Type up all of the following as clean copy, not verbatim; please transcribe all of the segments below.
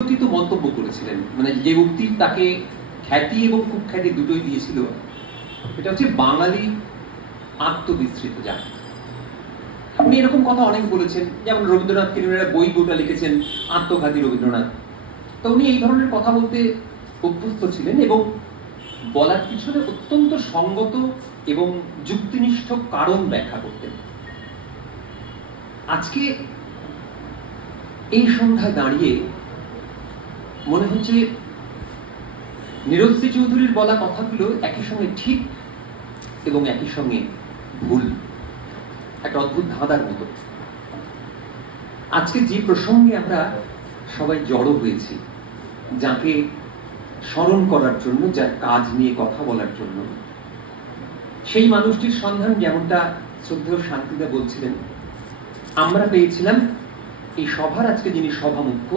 মন্তব্য করেছিলেন, মানে যে উক্তি তাকে খ্যাতি এবং কুখ্যাতি দুটোই দিয়েছিল, এটা হচ্ছে বাঙালি আত্মবিস্মৃত জাত। উনি এরকম কথা অনেক বলেছেন, যেমন রবীন্দ্রনাথকে নিয়ে বই গোটা লিখেছেন আত্মঘাতী রবীন্দ্রনাথ। তো উনি এই ধরনের কথা বলতে অভ্যস্ত ছিলেন এবং বলার পিছনে অত্যন্ত সঙ্গত এবং যুক্তিনিষ্ঠ কারণ ব্যাখ্যা করতেন। আজকে এই সন্ধ্যায় দাঁড়িয়ে মনে হচ্ছে নীরজশ্রী চৌধুরীর বলা কথাগুলো একই সঙ্গে ঠিক এবং একই সঙ্গে ভুল, একটা অদ্ভুত ধাঁধার মতো। আজকে যে প্রসঙ্গে আমরা সবাই জড়ো হয়েছি, যাকে স্মরণ করার জন্য, যার কাজ নিয়ে কথা বলার জন্য, সেই মানুষটির সন্ধান যেমনটা শ্রদ্ধেয় শান্তিদা বলছিলেন, আমরা পেয়েছিলাম এই সভার আজকে যিনি সভামুখ্য,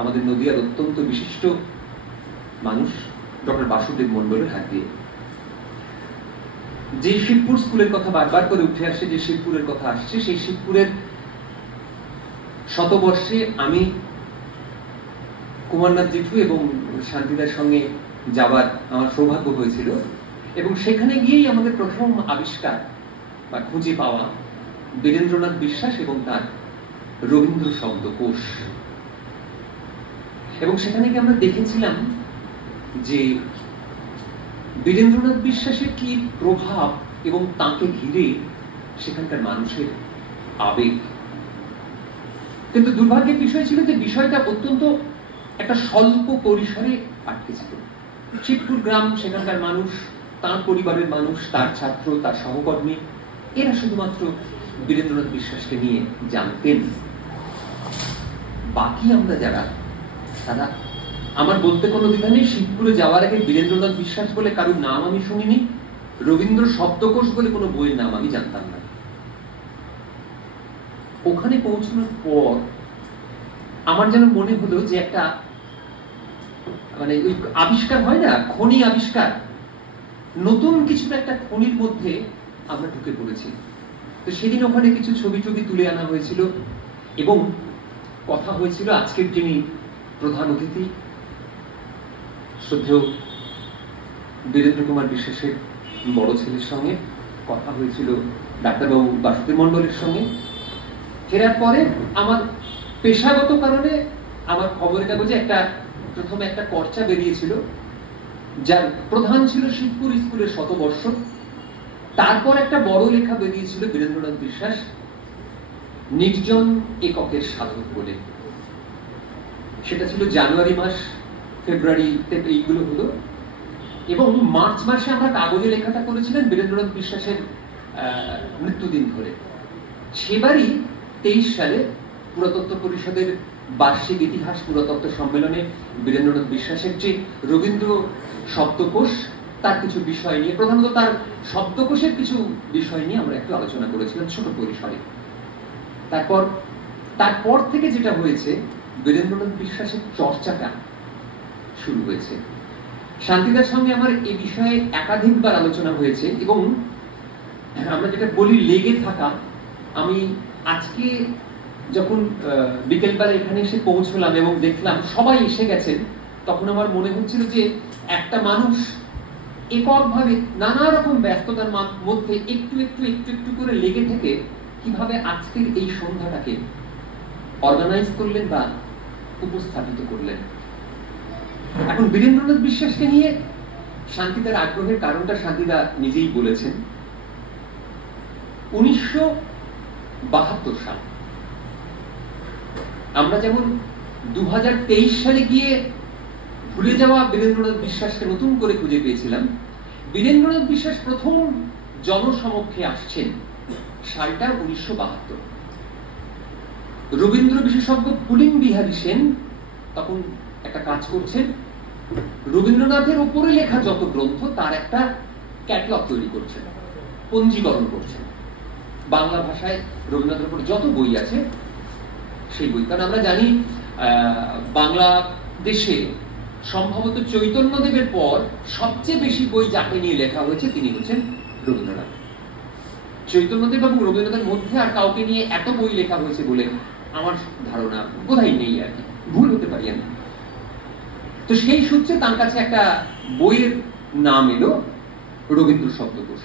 আমাদের নদিয়ার অত্যন্ত বিশিষ্ট মানুষ ডক্টর বাসুদেব মন্ডলের হাত দিয়ে। যে শিবপুর স্কুলের কথা বারবার করে উঠে আসছে, যে শিবপুরের কথা আসছে, সেই শিবপুরের শতবর্ষে আমি কুমারনাথ জেঠু এবং শান্তিদার সঙ্গে যাবার আমার সৌভাগ্য হয়েছিল এবং সেখানে গিয়েই আমাদের প্রথম আবিষ্কার বা খুঁজে পাওয়া বীরেন্দ্রনাথ বিশ্বাস এবং তার রবীন্দ্র শব্দকোষ। এবং সেখানে গিয়ে আমরা দেখেছিলাম যে বীরেন্দ্রনাথ বিশ্বাসের কি প্রভাব এবং তাকে ঘিরে সেখানকার মানুষের আবেগ। কিন্তু দুর্ভাগ্যের বিষয় ছিল যে বিষয়টা অত্যন্ত একটা স্বল্প পরিসরে আটকে ছিল। শিবপুর গ্রাম, সেখানকার মানুষ, তার পরিবারের মানুষ, তার ছাত্র, তার সহকর্মী, এরা শুধুমাত্র বীরেন্দ্রনাথ বিশ্বাসকে নিয়ে জানতেন। বাকি আমরা যারা, তারা, আমার বলতে কোনো দ্বিধা নেই, শিবপুরে যাওয়ার আগে বীরেন্দ্রনাথ বিশ্বাস বলে কারোর নাম আমি শুনিনি, রবীন্দ্র শব্দকোষ বলে কোনো বইয়ের নাম আমি জানতাম না। ওখানে পৌঁছানোর পর আমার যেন মনে হলো যে একটা মানে ওই আবিষ্কার হয় না, খনি আবিষ্কার, নতুন কিছুর একটা খনির মধ্যে আমরা ঢুকে পড়েছি। তো সেদিন ওখানে কিছু ছবি তুলে আনা হয়েছিল এবং কথা হয়েছিল আজকের যিনি প্রধান অতিথি শ্রদ্ধেয় বীরেন্দ্র কুমার বিশ্বাসের বড় ছেলের সঙ্গে, কথা হয়েছিল ডাক্তারবাবু বাসুদেব মন্ডলের সঙ্গে। ফেরার পরে আমার পেশাগত কারণে আমার খবরের কাগজে প্রথমে একটা কর্চা বেরিয়েছিল, যার প্রধান ছিল শিবপুর স্কুলের শতবর্ষ। তারপর একটা বড় লেখা বেরিয়েছিল বীরেন্দ্রনাথ বিশ্বাস নির্জন এককের সাধক বলে। সেটা ছিল জানুয়ারি মাস, ফেব্রুয়ারিতে এইগুলো হলো এবং মার্চ মাসে আমরা কাগজে লেখাটা করেছিলেন বীরেন্দ্রনাথ বিশ্বাসের মৃত্যুদিন ধরে। সেবারই 23 সালে পুরাতত্ত্ব পরিষদের বার্ষিক ইতিহাস পুরাতত্ত্ব সম্মেলনে বীরেন্দ্রনাথ বিশ্বাসের যে রবীন্দ্র শব্দকোষ, তার কিছু বিষয় নিয়ে, প্রধানত তার শব্দকোষের কিছু বিষয় নিয়ে আমরা একটু আলোচনা করেছিলাম ছোট পরিসরে। তারপর থেকে যেটা হয়েছে, বীরেন্দ্রনাথ বিশ্বাসের চর্চাটা শুরু হয়েছে। শান্তিদার সঙ্গে আমার এই বিষয়ে একাধিকবার আলোচনা হয়েছে এবং আমরা যেটা বলি লেগে থাকা। আমি আজকে যখন বিকেলবেলা এখানে এসে পৌঁছলাম এবং দেখলাম সবাই এসে গেছেন, তখন আমার মনে হচ্ছিল যে একটা মানুষ এককভাবে নানা রকম ব্যস্ততার মধ্যে একটু একটু একটু একটু করে লেগে থেকে কিভাবে আজকের এই সন্ধ্যাটাকে অর্গানাইজ করলেন বা উপস্থাপিত করলেন। এখন বীরেন্দ্রনাথ বিশ্বাসকে নিয়ে শান্তিদার আগ্রহের কারণটা শান্তিদা নিজেই বলেছেন। 1972 সাল, আমরা যেমন 2023 সালে গিয়ে ভুলে যাওয়া বীরেন্দ্রনাথ বিশ্বাসকে নতুন করে খুঁজে পেয়েছিলাম, বীরেন্দ্রনাথ বিশ্বাস প্রথম জনসমক্ষে আসছেন সালটা 1972। রবীন্দ্র বিশেষজ্ঞ পুলিন বিহারী সেন তখন একটা কাজ করছেন, রবীন্দ্রনাথের উপরে লেখা যত গ্রন্থ তার একটা ক্যাটালগ তৈরি করছেন, পঞ্জীকরণ করছেন, বাংলা ভাষায় রবীন্দ্রনাথের উপর যত বই আছে সেই বই। কারণ আমরা জানি বাংলাদেশে সম্ভবত চৈতন্যদেবের পর সবচেয়ে বেশি বই যাকে নিয়ে লেখা হয়েছে তিনি হচ্ছেন রবীন্দ্রনাথ। চৈতন্যদেব এবং রবীন্দ্রনাথের মধ্যে আর কাউকে নিয়ে এত বই লেখা হয়েছে বলে আমার ধারণা বোধহয় নেই আর কি, ভুল হতে পারি আমি। তো সেই সূত্রে তার কাছে একটা বইয়ের নাম এলো রবীন্দ্র শব্দকোষ।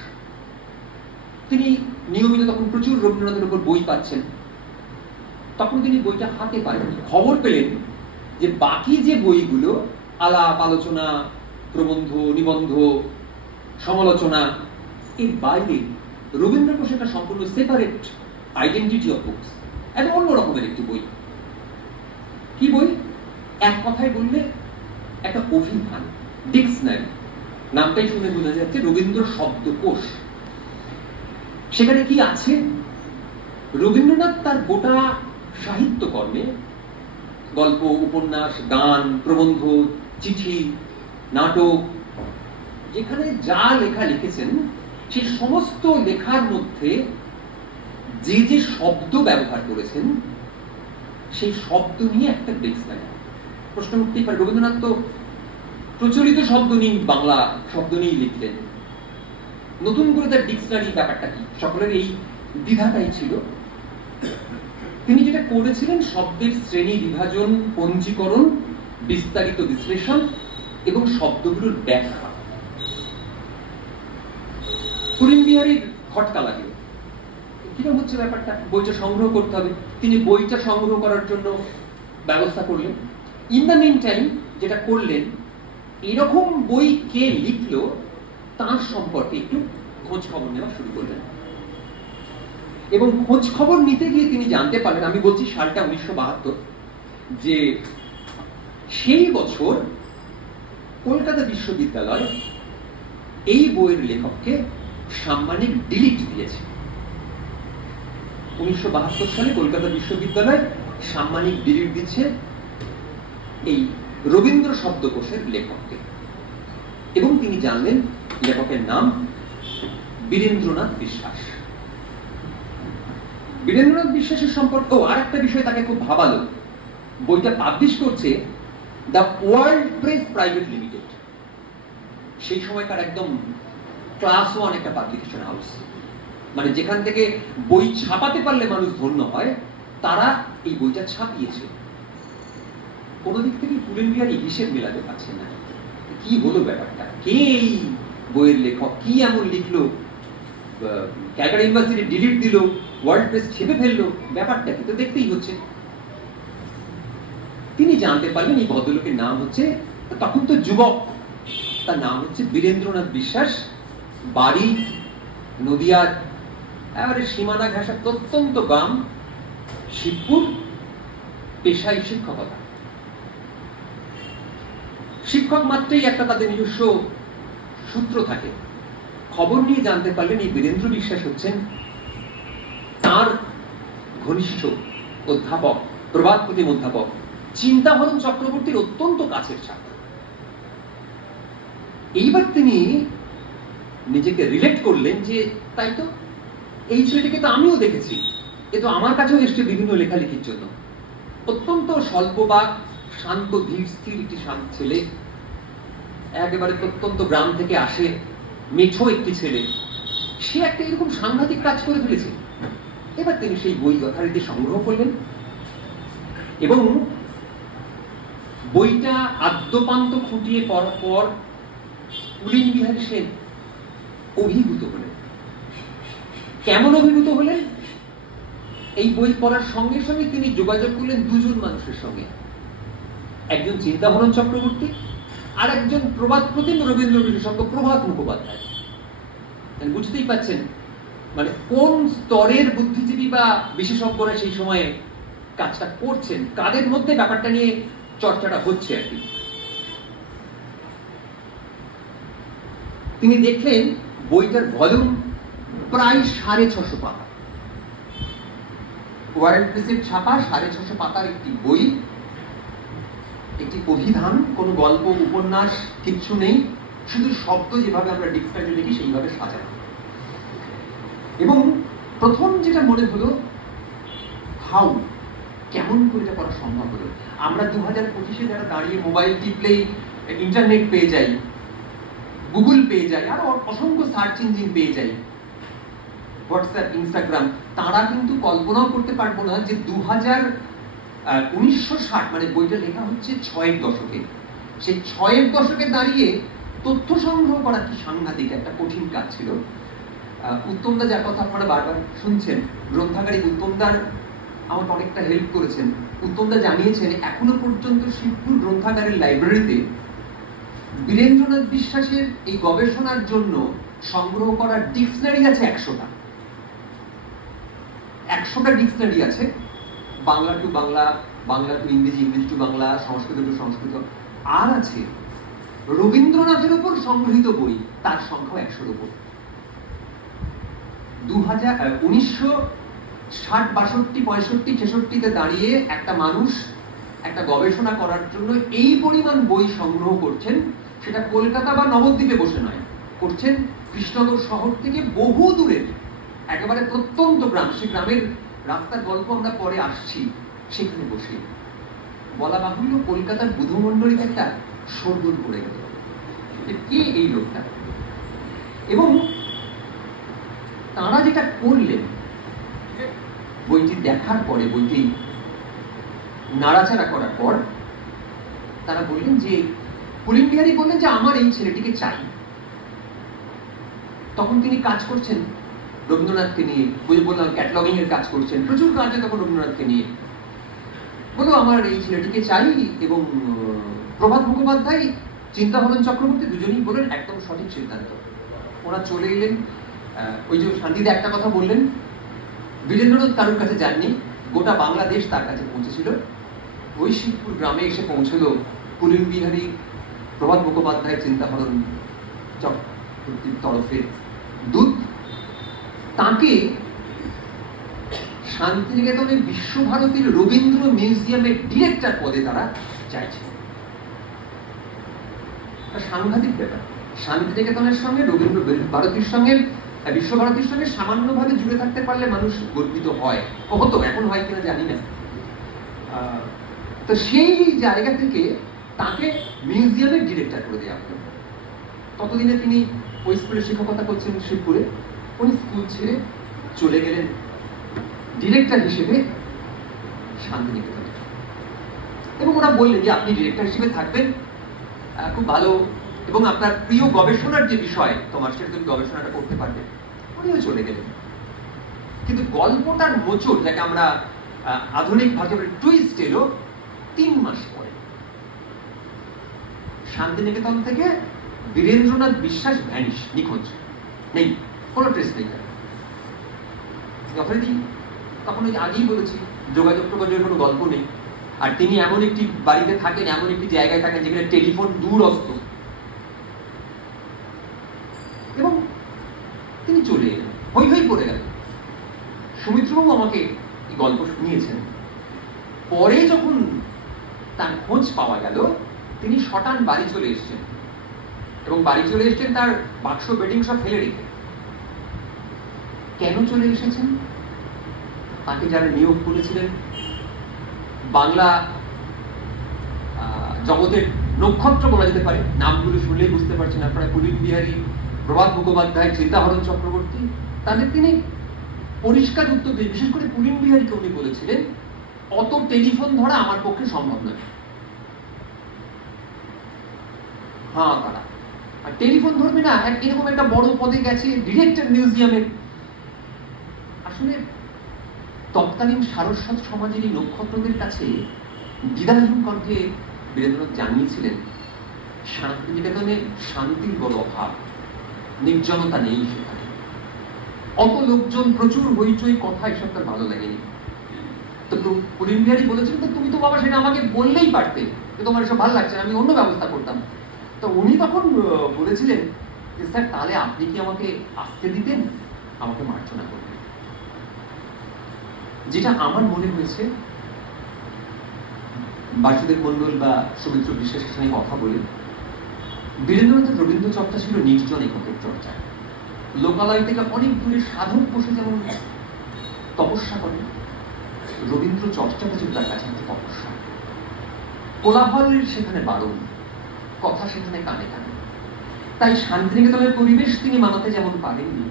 তিনি নিয়মিত তখন প্রচুর রবীন্দ্রনাথের উপর বই পাচ্ছেন, তখন তিনি বইটা হাতে পাননি। খবর পেলেন যে বাকি যে বইগুলো আলাপ আলোচনা, প্রবন্ধ, নিবন্ধ, সমালোচনা, এর বাইরে রবীন্দ্র কোষ একটা সম্পূর্ণ সেপারেট আইডেন্টিটি অফ বুকস, একটা অন্য রকমের একটি বই। কি বই? এক কথায় বললে একটা অভিধান, ডিকশনারি। নামটাই শুনে বোঝা যাচ্ছে রবীন্দ্র শব্দকোষ। সেখানে কি আছে? রবীন্দ্রনাথ তার গোটা সাহিত্যকর্মে, গল্প, উপন্যাস, গান, প্রবন্ধ, চিঠি, নাটক, যেখানে যা লেখা লিখেছেন সেই সমস্ত লেখার মধ্যে যে যে শব্দ ব্যবহার করেছেন সেই শব্দ নিয়ে একটা ডিকশনারি। প্রশ্ন উঠতেই পারে, রবীন্দ্রনাথ তো প্রচলিত শব্দ নিয়ে, বাংলা শব্দ নিয়েই লিখলেন, নতুন করে তার ডিকশনারি ব্যাপারটা কি? সকলের এই দ্বিধাটাই ছিল। তিনি যেটা করেছিলেন, শব্দের শ্রেণী বিভাজন, পঞ্জীকরণ, বিস্তারিত বিশ্লেষণ এবং শব্দগুলোর ব্যাখ্যা। পুরিন বিহারীর খটকা লাগলো, কিরকম হচ্ছে ব্যাপারটা, বইটা সংগ্রহ করতে হবে। তিনি বইটা সংগ্রহ করার জন্য ব্যবস্থা করলেন। ইন দ্য মিন টাইম যেটা করলেন, এরকম বই কে লিখলো তার সম্পর্কে একটু খোঁজ খবর নেওয়া শুরু করলেন। এবং খোঁজ খবর নিতে গিয়ে তিনি জানতে পারলেন, আমি বলছি সালটা 1972, যে সেই বছর কলকাতা বিশ্ববিদ্যালয় এই বইয়ের লেখককে সাম্মানিক ডিলিট দিয়েছে। 1972 সালে কলকাতা বিশ্ববিদ্যালয় সাম্মানিক ডিলিট দিচ্ছে এই রবীন্দ্র শব্দকোষের লেখককে। এবং তিনি জানলেন লেখকের নাম বীরেন্দ্রনাথ বিশ্বাস। বীরেন্দ্রনাথ বিশ্বাসের সম্পর্কে আর একটা বিষয় তাকে খুব ভাবালো। বইটা পাবলিশ করছে the world press private limited, সেই সময়কার একদম ক্লাস 1 একটা পাবলিকেশন হাউস। মানে যেখান থেকে বই ছাপাতে পারলে মানুষ ধন্য হয়, তারা এই বইটা ছাপিয়েছে। কোন দিক থেকে পুরিন বিহারী হিসেব মেলাতে পারছেন না, কি হলো ব্যাপারটা, কে এই বইয়ের লেখক, কি এমন লিখলো, ক্যালকাটা ইউনিভার্সিটি ডিলিট দিল, ওয়ার্ল্ড প্রেস ছেপে ফেললো, ব্যাপারটা কি? তো দেখতেই হচ্ছে। তিনি জানতে পারলেন এই ভদ্রলোকের নাম হচ্ছে, তখন তো যুবক, তার নাম হচ্ছে বীরেন্দ্রনাথ বিশ্বাস, বাড়ি নদিয়ার এবারে সীমানা ঘেঁষা প্রত্যন্ত গ্রাম শিবপুর, পেশায় শিক্ষকতা। শিক্ষক মাত্রেই একটা তাদের নিজস্ব সূত্র থাকে। খবর নিয়ে জানতে পারলেন এই বীরেন্দ্র বিশ্বাস হচ্ছেন তার ঘনিষ্ঠ অধ্যাপক, প্রবাদ প্রতিম অধ্যাপক চিন্তাহরণ চক্রবর্তীর অত্যন্ত কাছের ছাত্র। এইবার তিনি নিজেকে রিলেট করলেন যে তাই তো, এই ছেলেটিকে তো আমিও দেখেছি, এ তো আমার কাছেও এসছে বিভিন্ন লেখালেখির জন্য। অত্যন্ত স্বল্পবাক, শান্ত, ধীর স্থির একটি শান্ত ছেলে, একেবারে প্রত্যন্ত গ্রাম থেকে আসে, মেঠো একটি ছেলে, সে একটা এরকম সাংঘাতিক কাজ করে ফেলেছে। এবার তিনি সেই বই যথারীতি সংগ্রহ করলেন এবং বইটা আদ্যপান্ত খুঁটিয়ে পড়ার পর পুরিন বিহারী সেন অভিভূত হলেন। কেমন অভিভূত হলেন? এই বই পড়ার সঙ্গে সঙ্গে তিনি যোগাযোগ করলেন দুজন মানুষের সঙ্গে, একজন চিন্তাহরণ চক্রবর্তী আর একজন প্রবাদ প্রতিম রবীন্দ্র বিশেষজ্ঞ প্রভাত মুখোপাধ্যায়। বুঝতেই পাচ্ছেন মানে কোন স্তরের বুদ্ধিজীবী বা বিশেষজ্ঞরা সেই সময়ে কাজটা করছেন, কাদের মধ্যে ব্যাপারটা নিয়ে চর্চাটা হচ্ছে আর কি। তিনি দেখলেন বইটার ভলিউম প্রায় 650 পাতা, ওয়ার্ল্ড প্রেসের ছাপা 650 পাতার একটি বই, একটি অভিধান, কোন গল্প উপন্যাস কিচ্ছু নেই, শুধু শব্দ যেভাবে আমরা ডিকশনারি লিখি সেইভাবে সাজানো। এবং প্রথম যেটা মনে হলো, হাউ, কেমন করে এটা করা সম্ভব হলো? আমরা 2025-এ যারা দাঁড়িয়ে মোবাইল টিপলেই ইন্টারনেট পেয়ে যাই, গুগল পেয়ে যাই, আরো অসংখ্য সার্চ ইঞ্জিন পেয়ে যাই, হোয়াটসঅ্যাপ, ইনস্টাগ্রাম, তারা কিন্তু কল্পনাও করতে পারবো না যে 2000 1960, মানে বইটা লেখা হচ্ছে 6-এর দশকে, সেই 6-এর দশকে দাঁড়িয়ে তথ্য সংগ্রহ করা কি সাংঘাতিক একটা কঠিন কাজ ছিল। উত্তমদা, যার কথা আপনারা বারবার শুনছেন, গ্রন্থাগারিক উত্তমদার আমাকে অনেকটা হেল্প করেছেন। উত্তমদা জানিয়েছেন এখনো পর্যন্ত শিবপুর গ্রন্থাগারের লাইব্রেরিতে বীরেন্দ্রনাথ বিশ্বাসের এই গবেষণার জন্য সংগ্রহ করা ডিকশনারি আছে 100টা। 100টা ডিকশনারি আছে, বাংলা টু বাংলা, বাংলা টু ইংরেজি, ইংরেজি টু বাংলা, সংস্কৃত টু সংস্কৃত। আর আছে রবীন্দ্রনাথের উপর সংগৃহীত বই, তার সংখ্যা 100-র উপর। 1960, 62, 65, 66-তে দাঁড়িয়ে একটা মানুষ একটা গবেষণা করার জন্য এই পরিমাণ বই সংগ্রহ করছেন, সেটা কলকাতা বা নবদ্বীপে বসে নয়, করছেন কৃষ্ণনগর শহর থেকে বহু দূরের একেবারে প্রত্যন্ত গ্রাম। সে গ্রামের রাস্তার গল্প আমরা পরে আসছি, সেখানে বসে। বলা বাহুল্য, কলকাতার বুধমণ্ডলীতে একটা শোরগোল পড়ে গেল, কে এই লোকটা। এবং তাঁরা যেটা করলেন, বইটি দেখার পরে, বইটি নাড়াচাড়া করার পর তারা বললেন যে, পুলিন বিহারী বললেন যে আমার এই ছেলেটিকে চাই। তখন তিনি কাজ করছেন রবীন্দ্রনাথকে নিয়ে, বললাম ক্যাটালগিং এর কাজ করছেন, প্রচুর কাজ তখন রবীন্দ্রনাথকে নিয়ে। বলো আমার এই ছেলেটিকে চাই। এবং প্রভাত মুখোপাধ্যায়, চিন্তাহরণ চক্রবর্তী দুজনেই বললেন একদম সঠিক সিদ্ধান্ত। ওরা চলে এলেন। ওই যে শান্তিদা একটা কথা বললেন, বীরেন্দ্রনাথ কারোর কাছে যাননি, গোটা বাংলাদেশ তার কাছে পৌঁছেছিল। ওই শিবপুর গ্রামে এসে পৌঁছলো পুলিন বিহারী, প্রভাত মুখোপাধ্যায়, চিন্তাহরণ চক্রবর্তীর তরফে দূত। তাকে শান্তিনিকেতনের বিশ্বভারতীর রবীন্দ্র মিউজিয়ামের ডিরেক্টর পদে তারা চাইছে। সাংঘাতিক ব্যাপার। শান্তিনিকেতনের সঙ্গে রবীন্দ্র ভারতীর সঙ্গে, বিশ্বভারতীর সঙ্গে সামান্যভাবে জুড়ে থাকতে পারলে মানুষ গর্বিত হয়, হতো, এখন হয় কিনা জানি না। তো সেই জায়গা থেকে তাকে মিউজিয়ামের ডিরেক্টর করে দেওয়া হলো। ততদিনে তিনি ওই স্কুলে শিক্ষকতা করছেন শিবপুরে। উনি স্কুল ছেড়ে চলে গেলেন ডিরেক্টর হিসেবে শান্তিনিকেতনে। এবং ওরা বললেন যে আপনি ডিরেক্টর হিসেবে থাকবেন, খুব ভালো, এবং আপনার প্রিয় গবেষণার যে বিষয় তোমার, সেটা তুমি গবেষণাটা করতে পারবে। উনিও চলে গেলেন। কিন্তু গল্পটার মোচড়, যাকে আমরা আধুনিক ভাষায় টুইস্ট, এলো 3 মাস পরে। শান্তিনিকেতন থেকে বীরেন্দ্রনাথ বিশ্বাস ভ্যানিশ, নিখোঁজ, নেই, কোনো ট্রেস নেই। তখন ওই আগেই বলেছি, যোগাযোগ টোগাযোগের কোনো গল্প নেই। আর তিনি এমন একটি বাড়িতে থাকেন, এমন একটি জায়গায় থাকেন যেখানে টেলিফোন দূরস্থ। এবং তিনি চলে এলেন, হই হই পড়ে গেল। সুমিত্রবাবু আমাকে এই গল্প শুনিয়েছেন। পরে যখন তার খোঁজ পাওয়া গেল, তিনি শটান বাড়ি চলে এসেছেন। এবং বাড়ি চলে এসেছেন তার বাক্স বেডিং সব ফেলে রেখে। কেন চলে এসেছেন? তাকে যারা নিয়োগ করেছিলেন, বাংলা জগতের নক্ষত্র বলা যেতে পারে, নামগুলো শুনলেই বুঝতে পারছেন আপনারা, পুলিন বিহারী, প্রভাত মুখোপাধ্যায়, চিন্তাহরণ চক্রবর্তী, তাদের তিনি পরিষ্কার উত্তর দিয়ে, বিশেষ করে পুলিন বিহারীকে উনি বলেছিলেন, অত টেলিফোন ধরা আমার পক্ষে সম্ভব নয়। হ্যাঁ, তারা আর টেলিফোন ধরবে না, এরকম একটা বড় পদে গেছে, ডিরেক্টর মিউজিয়ামের। আসলে তৎকালীন সারস্বত সমাজের এই নক্ষত্রদের কাছে দ্বিধাহীন কণ্ঠে বীরেন্দ্রনাথ জানিয়েছিলেন, শান্তিনিকেতনে শান্তির বড় অভাব, নির্জনতা নেই সেখানে, অত লোকজন, প্রচুর হইচই, কথা, এসব তার ভালো লাগেনি। তো পুলিন বিহারী বলেছেন, তো তুমি তো বাবা সেটা আমাকে বললেই পারতে, তোমার এসব ভালো লাগছে না, আমি অন্য ব্যবস্থা করতাম। তো উনি তখন বলেছিলেন যে স্যার, তাহলে আপনি কি আমাকে আসতে দিতেন, আমাকে মার্জনা করতেন। যেটা আমার মনে হয়েছে, বাসুদেব মন্ডল বা সৌমিত্র বিশ্বাসের সঙ্গে কথা বলে, বীরেন্দ্রনাথের রবীন্দ্র চর্চা ছিল নির্জন এককের চর্চা। লোকালয় থেকে অনেক দূরে সাধক বসে যেমন তপস্যা করে, রবীন্দ্র চর্চাটা ছিল তার কাছে একটা তপস্যা। কোলাহলের সেখানে বারণ, কথা সেখানে কানে কানে। তাই শান্তিনিকেতনের পরিবেশ তিনি মানাতে যেমন পারেননি,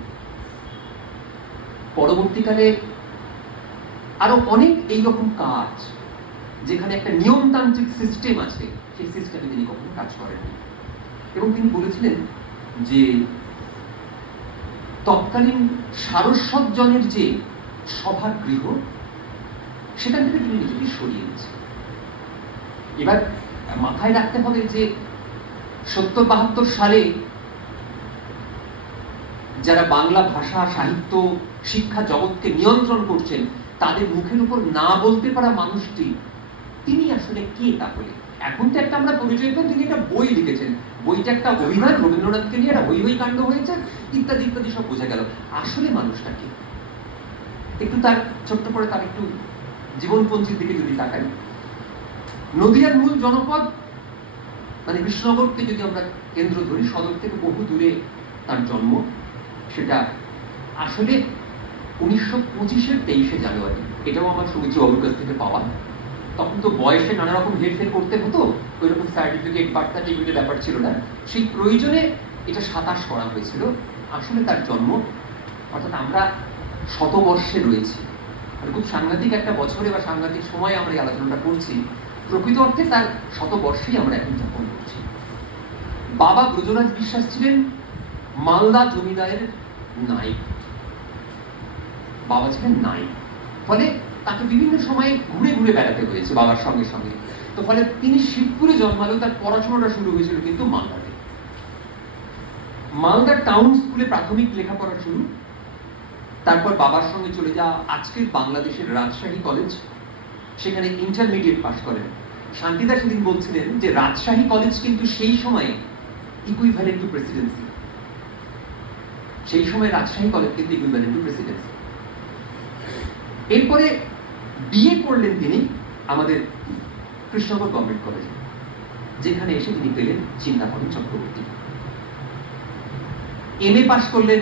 পরবর্তীকালে আরো অনেক এইরকম কাজ যেখানে একটা নিয়মতান্ত্রিক সিস্টেম আছে, সেই সিস্টেমে তিনি কখনো কাজ করেননি। এবং তিনি বলেছিলেন যে তৎকালীন সারস্বতজনের যে সভাগৃহ, সেখান থেকে তিনি নিজেকে সরিয়ে দিয়েছেন। এবার মাথায় রাখতে হবে যে ৭০-৭২ সালে যারা বাংলা ভাষা, সাহিত্য, শিক্ষা জগৎকে নিয়ন্ত্রণ করছেন, তাদের মুখের উপর না বলতে পারা মানুষটি তিনি আসলে কে তাহলে? এখন তো একটা আমরা পরিচয় পাই, তিনি একটা বই লিখেছেন, বইটা একটা অভিমান, রবীন্দ্রনাথকে নিয়ে একটা হই হই কাণ্ড হয়েছে, ইত্যাদি ইত্যাদি সব বোঝা গেল। আসলে মানুষটা কে? একটু তার ছোট্ট করে তার একটু জীবনপঞ্জির দিকে যদি তাকাই, নদিয়ার মূল জনপদ মানে কৃষ্ণনগরকে যদি আমরা কেন্দ্র ধরি, সদর থেকে বহু দূরে তার জন্ম। সেটা আসলে 1925-এর 23শে জানুয়ারি। এটাও আমার সুমিত্র বাবুর কাছ থেকে পাওয়া। তখন তো বয়সে নানা রকম হেরফের করতে হতো, ওই রকম সার্টিফিকেট, বার্থ সার্টিফিকেটের ব্যাপার ছিল না, সেই প্রয়োজনে এটা 27 করা হয়েছিল। আসলে তার জন্ম, অর্থাৎ আমরা শতবর্ষে রয়েছি, আর খুব সাংঘাতিক একটা বছরে বা সাংঘাতিক সময়ে আমরা এই আলোচনাটা করছি। প্রকৃত অর্থে তার শতবর্ষেই আমরা এখন যাপন করছি। বাবা ব্রজরাজ বিশ্বাস ছিলেন মালদা জমিদারের নায়েক, বাবা ছিলেন নায়েক, ফলে তাকে বিভিন্ন সময়ে ঘুরে ঘুরে বেড়াতে হয়েছে বাবার সঙ্গে সঙ্গে। তো ফলে তিনি শিবপুরে জন্মালেও তার পড়াশোনাটা শুরু হয়েছিল কিন্তু মালদাতে। মালদা টাউন স্কুলে প্রাথমিক লেখাপড়া শুরু, তারপর বাবার সঙ্গে চলে যাওয়া আজকের বাংলাদেশের রাজশাহী কলেজ, সেখানে ইন্টারমিডিয়েট পাস করেন। শান্তিদা সেদিন বলছিলেন যে রাজশাহী কলেজ কিন্তু সেই সময়ে ইকুইভ্যালেন্ট টু প্রেসিডেন্সি, সেই সময় রাজশাহী কলেজ কিন্তু ইকুইভ্যালেন্ট টু প্রেসিডেন্সি। এরপরে বিএ করলেন তিনি আমাদের কৃষ্ণনগর গভর্নমেন্ট কলেজে, যেখানে এসে তিনি পেলেন চিন্তামণি চক্রবর্তী। এমএ পাস করলেন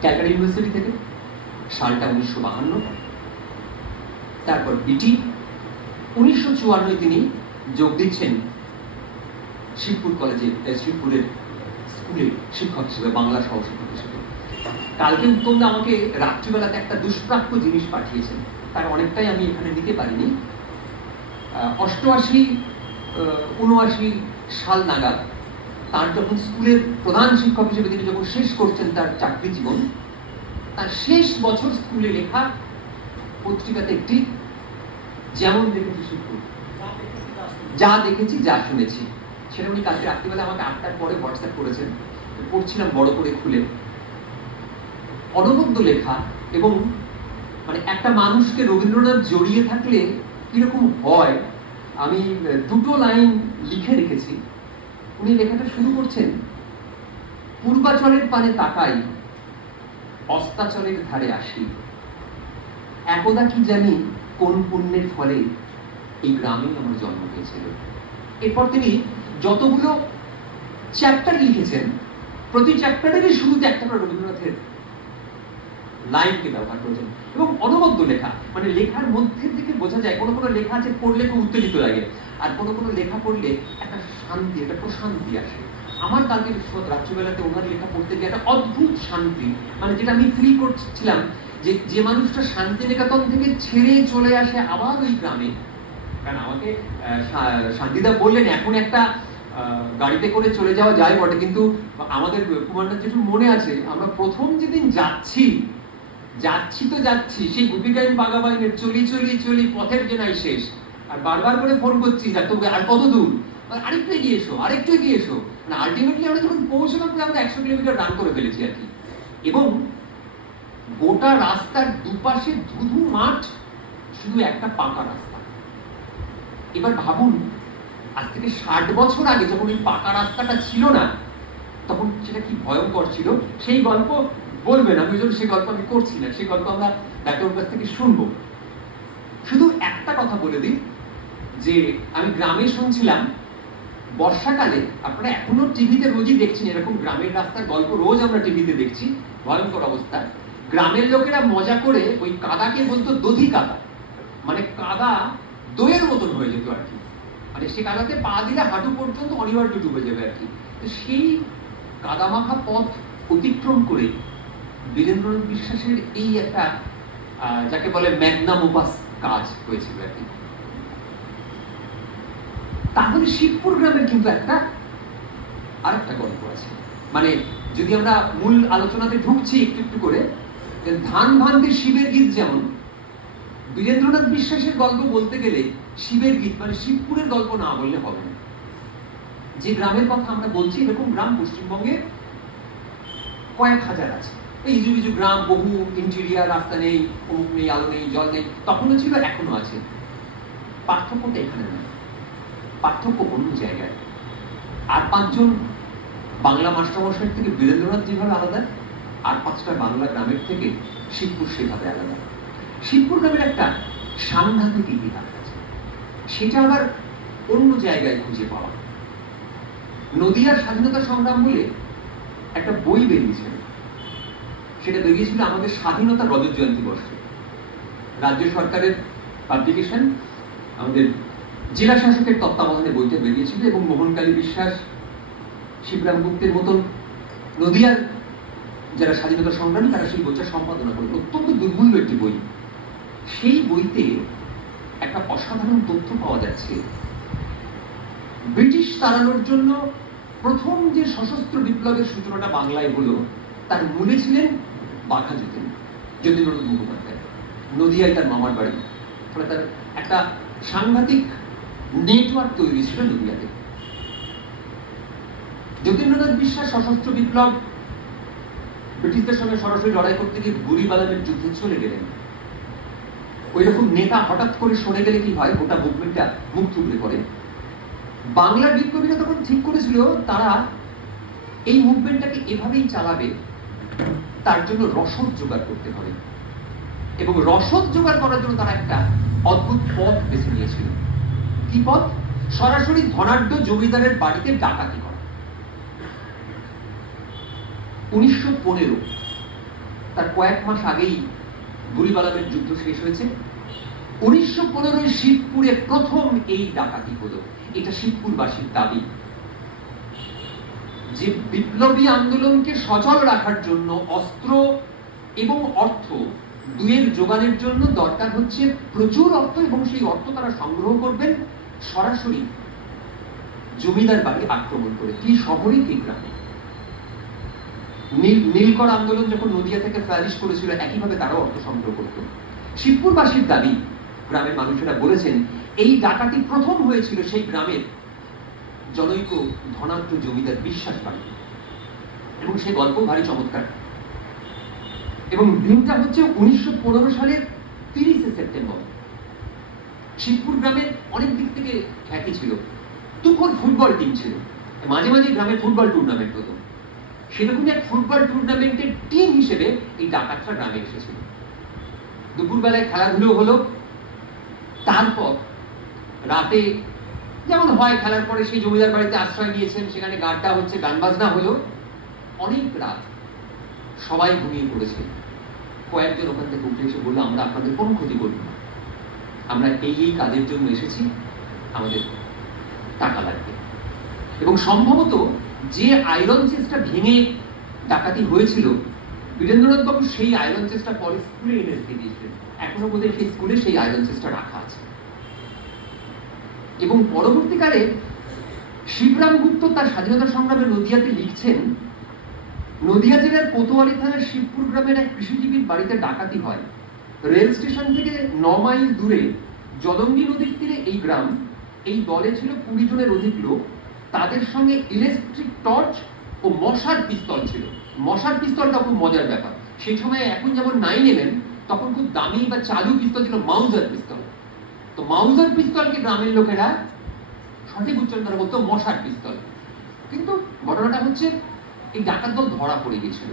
ক্যালকাটা ইউনিভার্সিটি থেকে, সালটা 1952। তারপর বিটি 1954 তিনি যোগ দিচ্ছেন শিবপুর কলেজে, শিবপুরের স্কুলে শিক্ষক হিসেবে, বাংলা সহশিক্ষক হিসেবে। কালকে উত্তমদা আমাকে রাত্রিবেলাতে একটা দুষ্প্রাপ্য জিনিস পাঠিয়েছেন, তার অনেকটাই আমি এখানে নিতে পারিনি। 88-79 সাল নাগাদ তার যখন স্কুলের প্রধান শিক্ষক হিসেবে তিনি যখন শেষ করছেন তার চাকরি জীবন, তার শেষ বছর স্কুলে লেখা পত্রিকাতে একটি যেমন দেখেছি শিবপুর, যা দেখেছি যা শুনেছি, সেটা উনি কালকে রাত্রিবেলা আমাকে 8টার পরে হোয়াটসঅ্যাপ করেছেন। পড়ছিলাম বড় করে খুলে, অনবদ্য লেখা। এবং মানে একটা মানুষকে রবীন্দ্রনাথ জড়িয়ে থাকলে কিরকম হয়, আমি দুটো লাইন লিখে রেখেছি। উনি লেখাটা শুরু করছেন, পূর্বাচলের পানে তাকাই, অস্তাচলের ধারে আসি, একদা কি জানি কোন পুণ্যের ফলে এই গ্রামে আমার জন্ম হয়েছিল। এরপর তিনি যতগুলো চ্যাপ্টার লিখেছেন, প্রতি চ্যাপ্টারেরই শুরুতে একটা করে রবীন্দ্রনাথের লাইনকে ব্যবহার করেছেন। এবং অনবদ্য লেখা, মানে লেখার মধ্যে থেকে বোঝা যায় কোনো কোনো লেখা আছে পড়লে খুব উত্তেজিত লাগে, আর কোনো কোনো লেখা পড়লে একটা শান্তি, একটা প্রশান্তি আসে। আমার কালকে রাত্রিবেলাতে ওনার লেখা পড়তে গিয়ে একটা অদ্ভুত শান্তি, মানে যেটা আমি ফিল করছিলাম, যে মানুষটা শান্তিনিকেতন থেকে ছেড়ে চলে আসে আবার ওই গ্রামে। কারণ আমাকে শান্তিদা বললেন এখন একটা গাড়িতে করে চলে যাওয়া যায় বটে, কিন্তু আমাদের কুমারনাথ জেঠুর মনে আছে আমরা প্রথম যেদিন যাচ্ছি তো যাচ্ছি, সেই গোপীগাইন বাগাবাইনের চলি চলি চলি পথের জেনাই শেষ, আর বারবার করে ফোন করছি ডাক্তারবাবু আর কত দূর, আরেকটু এগিয়ে এসো, আরেকটু এগিয়ে এসো। মানে আলটিমেটলি আমরা যখন পৌঁছলাম আমরা 100 কিলোমিটার রান করে ফেলেছি আর কি। এবং গোটা রাস্তার দুপাশে ধুধু মাঠ, শুধু একটা পাকা রাস্তা। এবার ভাবুন, আজ থেকে 60 বছর আগে যখন এই পাকা রাস্তাটা ছিল না, তখন সেটা কি ভয়ঙ্কর ছিল। সেই গল্প বলবেন, আমি সেই গল্প আমি করছি না, সেই গল্প আমরা ডাক্তারের কাছ থেকে শুনবো। শুধু একটা কথা বলে দিই, যে আমি গ্রামে শুনছিলাম বর্ষাকালে, আপনারা এখনো টিভিতে রোজই দেখছেন এরকম গ্রামের রাস্তার গল্প, রোজ আমরা টিভিতে দেখছি, ভয়ঙ্কর অবস্থা। গ্রামের লোকেরা মজা করে ওই কাদাকে বলতো দধি কাদা, মানে কাদা দইয়ের মতন হয়ে যেত আর কি, মানে সে কাদাতে পা দিলে হাঁটু পর্যন্ত অনিবার্য ডুবে যাবে আর কি। তো সেই কাদামাখা পথ অতিক্রম করে বীরেন্দ্রনাথ বিশ্বাসের এই একটা যাকে বলে ম্যাগনাম ওপাস কাজ হয়েছিল আর কি। তাহলে শিবপুর গ্রামের কিন্তু আরেকটা গল্প আছে। মানে যদি আমরা মূল আলোচনাতে ঢুকছি একটু একটু করে, ধান ভান্তির শিবের গীত যেমন, বীরেন্দ্রনাথ বিশ্বাসের গল্প বলতে গেলে শিবের গীত মানে শিবপুরের গল্প না বললে হবে না। যে গ্রামের কথা আমরা বলছি এরকম গ্রাম পশ্চিমবঙ্গে কয়েক হাজার আছে। এই ইজু ইজু গ্রাম, বহু ইন্টেরিয়ার, রাস্তা নেই, অমুক নেই, আলো নেই, জল নেই, তখনও ছিল, এখনো আছে। পার্থক্যটা এখানে নয়, পার্থক্য অন্য জায়গায়। আর 5 জন বাংলা মাস্টারমশাইয়ের থেকে বীরেন্দ্রনাথ যেভাবে আলাদা, আর 5টা বাংলা গ্রামের থেকে শিবপুর সেভাবে আলাদা। শিবপুর গ্রামের একটা সাংঘাতিক ইতিহাস আছে, সেটা আবার অন্য জায়গায় খুঁজে পাওয়া। নদিয়ার স্বাধীনতা সংগ্রাম বলে একটা বই বেরিয়েছিল, সেটা বেরিয়েছিল আমাদের স্বাধীনতা রজত জয়ন্তী বর্ষে। রাজ্য সরকারের পাবলিকেশন, আমাদের জেলা শাসকের তত্ত্বাবধানে বইটা বেরিয়েছিল এবং মোহনকালী বিশ্বাস, শিবরাম গুপ্তের মতন নদিয়ার যারা স্বাধীনতা সংগ্রামী তারা সেই বইটা সম্পাদনা করে। অত্যন্ত দুর্মূল্য একটি বই। সেই বইতে একটা অসাধারণ তথ্য পাওয়া যাচ্ছে। ব্রিটিশ তাড়ানোর জন্য প্রথম যে সশস্ত্র বিপ্লবের সূচনাটা বাংলায় হলো, তার মূলে ছিলেন বাঘা যতীন্দ্রনাথ মুখোপাধ্যায়। নদিয়ায় তার মামার বাড়ি, ফলে তার একটা সাংঘাতিক নেটওয়ার্ক তৈরি ছিল নদিয়াতে। যতীন্দ্রনাথ বিশ্বাস সশস্ত্র বিপ্লব ব্রিটিশদের সঙ্গে সরাসরি লড়াই করতে গিয়ে বুড়িবালামের যুদ্ধে চলে গেলেন। ওই রকম নেতা হঠাৎ করে সরে গেলে কি হয়, গোটা মুভমেন্টটা মুখ থুবড়ে পড়ে। বাংলার বিপ্লবীরা তখন ঠিক করেছিল তারা এই মুভমেন্টটাকে এভাবেই চালাবে, তার জন্য রসদ জোগাড় করতে হবে। এবং রসদ জোগাড় করার জন্য তারা একটা অদ্ভুত পথ বেছে নিয়েছিল। কি পথ? সরাসরি ধনাঢ্য জমিদারের বাড়িতে ডাকাতি করা। 1915, তার কয়েক মাস আগেই বুড়িবালামের যুদ্ধ শেষ হয়েছে। 1915 শিবপুরে প্রথম এই ডাকাতি হলো। এটা শিবপুরবাসীর দাবি যে বিপ্লবী আন্দোলনকে সচল রাখার জন্য অস্ত্র এবং অর্থ দুয়ের যোগানের জন্য দরকার হচ্ছে প্রচুর অর্থ, এবং সেই অর্থ তারা সংগ্রহ করবেন সরাসরি জমিদার বাড়ি আক্রমণ করে। কি শহরে কি গ্রামে। নীলকর আন্দোলন যখন নদিয়া থেকে ফ্লারিশ করেছিল, একইভাবে তারাও অর্থ সংগ্রহ করত। শিবপুরবাসীর দাবি, গ্রামের মানুষেরা বলেছেন, এই ডাকাতি প্রথম হয়েছিল সেই গ্রামের জনৈক ধনাঢ্য জমিদার বিশ্বাস বাড়ি, এবং সে গল্প ভারী চমৎকার। এবং দিনটা হচ্ছে 1915 সালের 30 সেপ্টেম্বর। শিবপুর গ্রামে অনেক দিক থেকে খ্যাতি ছিল, তুখোর ফুটবল টিম ছিল, মাঝে মাঝে গ্রামে ফুটবল টুর্নামেন্ট হতো। সেরকমই এক ফুটবল টুর্নামেন্টের টিম হিসেবে এই ডাকাতরা গ্রামে এসেছিল। দুপুরবেলায় খেলাধুলো হলো, তারপর রাতে যেমন হয় খেলার পরে সেই জমিদার বাড়িতে আশ্রয় নিয়েছেন, সেখানে গানটা হচ্ছে, গান বাজনা হলো। অনেক রাত, সবাই ঘুমিয়ে পড়েছে। কয়েকজন ওখান থেকে উঠে এসে বললো, আমরা আপনাদের কোনো ক্ষতি করব না, আমরা এই কাজের জন্য এসেছি, আমাদের টাকা লাগবে। এবং সম্ভবত যে আয়রন চেস্টটা ভেঙে ডাকাতি হয়েছিল, বীরেন্দ্রনাথ বাবু সেই আয়রন চেস্টটা পরে স্কুলে এনে রেখে দিয়েছিলেন। এখনো বোধহয় সেই স্কুলে সেই আয়রন চেস্টটা রাখা আছে। এবং পরবর্তীকালে শিবরাম গুপ্ত তার স্বাধীনতা সংগ্রামে নদিয়াতে লিখছেন, নদিয়া জেলার কোতোয়ালি থানার শিবপুর গ্রামের এক কৃষিজীবীর বাড়িতে ডাকাতি হয়। রেল স্টেশন থেকে 9 মাইল দূরে জলঙ্গি নদীর তীরে এই গ্রাম। এই দলে ছিল 20 জনের অধিক লোক। তাদের সঙ্গে ইলেকট্রিক টর্চ ও মশার পিস্তল ছিল। মশার পিস্তলটা খুব মজার ব্যাপার। সেই সময় এখন যেমন 9/11, তখন খুব দামি বা চালু পিস্তল ছিল মাউজার পিস্তল। তো মাউজার পিস্তলকে গ্রামের লোকেরা সঠিক উচ্চারণ তারা বলতো মশার পিস্তল। কিন্তু ঘটনাটা হচ্ছে, এই ডাকাত দল ধরা পড়ে গেছিল।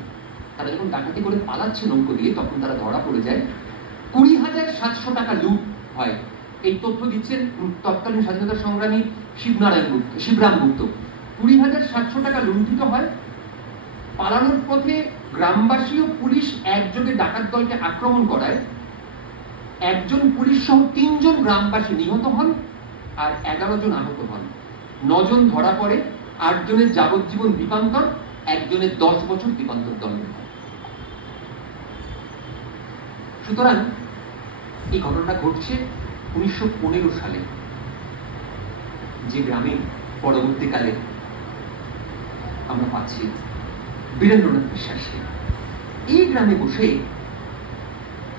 তারা যখন ডাকাতি করে পালাচ্ছে নৌকো দিয়ে, তখন তারা ধরা পড়ে যায়। 20,700 টাকা লুট হয়। এই তথ্য দিচ্ছেন তৎকালীন স্বাধীনতা সংগ্রামী শিবরাম গুপ্ত। 20,700 টাকা লুণ্ঠিত হয়। পালানোর পথে গ্রামবাসী ও পুলিশ একযোগে ডাকাত দলকে আক্রমণ করায়। 1 জন পুলিশ সহ 3 জন গ্রামবাসী নিহত হন আর 11 জন আহত হন। 9 জন ধরা পড়ে, 8 জনের যাবজ্জীবন দ্বীপান্তর, 1 জনের 10 বছর দ্বীপান্তর দণ্ড। সুতরাং এই ঘটনাটা ঘটছে 1915 সালে। যে গ্রামে পরবর্তীকালে আমরা পাচ্ছি বীরেন্দ্রনাথ বিশ্বাসকে। এই গ্রামে বসে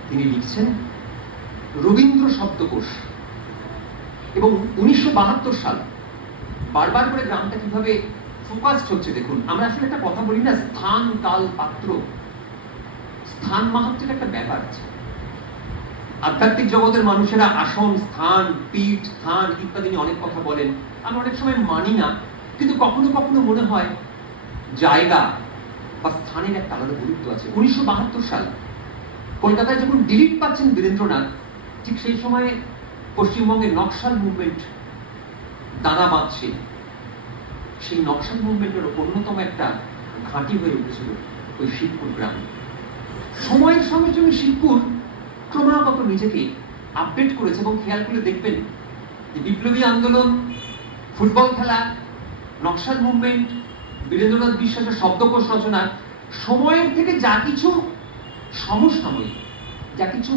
তিনি লিখছেন রবীন্দ্র শব্দকোষ, এবং 1972 সাল। বারবার করে গ্রামটা কিভাবে ফোকাসড হচ্ছে দেখুন। আমরা আসলে একটা কথা বলি না, স্থান কাল পাত্র, স্থান মাহাত্ম্যের একটা ব্যাপার আছে। আধ্যাত্মিক জগতের মানুষেরা আসন, স্থান, পীঠ, স্থান ইত্যাদি নিয়ে অনেক কথা বলেন। আমি অনেক সময় মানি না, কিন্তু কখনো কখনো মনে হয় জায়গা বা স্থানের একটা আলাদা গুরুত্ব আছে। 1972 সাল কলকাতায় যখন ডিলিট পাচ্ছেন বীরেন্দ্রনাথ, ঠিক সেই সময়ে পশ্চিমবঙ্গের নকশাল মুভমেন্ট দানা বাঁধছে। সেই নকশাল মুভমেন্টের অন্যতম একটা ঘাঁটি হয়ে উঠেছিল ওই শিবপুর গ্রাম। সময়ের সঙ্গে সঙ্গে শিবপুর ক্রমাগত নিজেকে আপডেট করেছে, এবং খেয়াল করে দেখবেন যে বিপ্লবী আন্দোলন, ফুটবল খেলা, নকশাল মুভমেন্ট, বীরেন্দ্রনাথ বিশ্বাসের শব্দকোষ রচনা, সময়ের থেকে যা কিছু সমসাময়িক, যা কিছু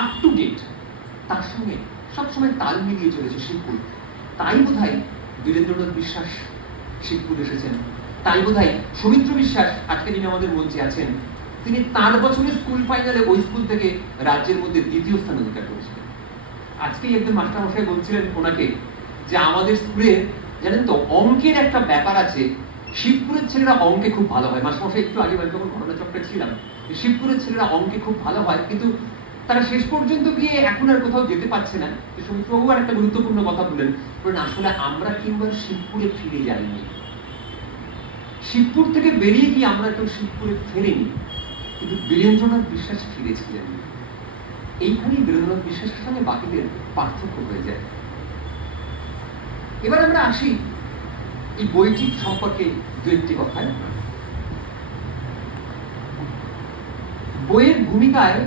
আপ টু ডেট, তার সঙ্গে সবসময় তাল মিলিয়ে চলেছে শিবপুর। তাই বোধহয় বীরেন্দ্রনাথ বিশ্বাস শিবপুর এসেছেন, তাই বোধহয় সৌমিত্র বিশ্বাস আজকে যিনি আমাদের মঞ্চে আছেন, তিনি তার বছরের স্কুল ফাইনালে ওই স্কুল থেকে রাজ্যের মধ্যে দ্বিতীয় স্থান অধিকার করেছিলেন। আজকেই একজন মাস্টারমশাই বলছিলেন ওনাকে যে আমাদের স্কুলে জানেন তো অঙ্কের একটা ব্যাপার আছে, শিবপুরের ছেলেরা অঙ্কে খুব ভালো হয়। মাস্টারমশাই একটু আগে যখন ঘটনা চক্রে ছিলাম, শিবপুরের ছেলেরা অঙ্কে খুব ভালো হয়, কিন্তু তারা শেষ পর্যন্ত গিয়ে এখন আর কোথাও যেতে পারছে না। সৌমিত্রবাবু আর একটা গুরুত্বপূর্ণ কথা বললেন, আসলে আমরা কিন্তু শিবপুরে ফিরে যাইনি, শিবপুর থেকে বেরিয়ে গিয়ে আমরা কেউ শিবপুরে ফেরিনি, কিন্তু বীরেন্দ্রনাথ বিশ্বাস ফিরেছিলেন। এইখানেই বীরেন্দ্রনাথ বিশ্বাসের সঙ্গে বাকিদের পার্থক্য হয়ে যায়। এবার আমরা আসি এই বইটি সম্পর্কে দু একটি কথায়। বইয়ের ভূমিকায়